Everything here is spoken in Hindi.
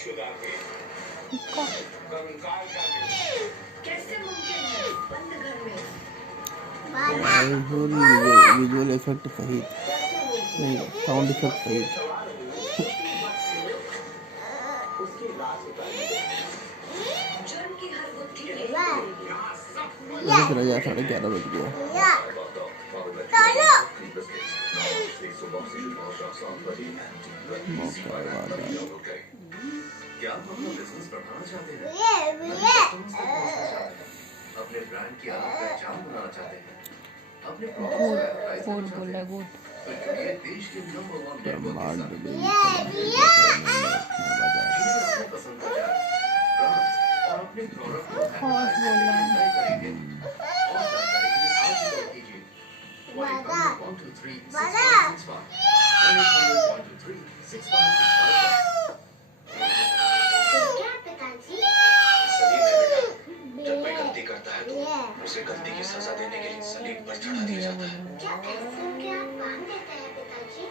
कैसे मुमकिन है बंद घर में? विजुअल इफेक्ट सहित नहीं, साउंड इफेक्ट सहित। जुर्म की हर गुत्थी रजा 11:30 बज गया। क्या आप अपना बिजनेस बढ़ाना चाहते हैं? अपने ब्रांड की अलग पहचान बनाना चाहते हैं? अपने गुड बोला गुड। तो चुनिए देश के नंबर 1 नेटवर्क के साथ। अपने पसंद का ब्रांड और अपने प्रोडक्ट को हॉर्स बोल रहा है। करेंगे। और जानकारी के लिए आज ही कॉल कीजिए 1-800-123-6565 1-800-123-6565। उसे गलती की सजा देने के लिए सलीब पर चढ़ा दिया जाता है। क्या ऐसा क्या बांध देता है पिताजी?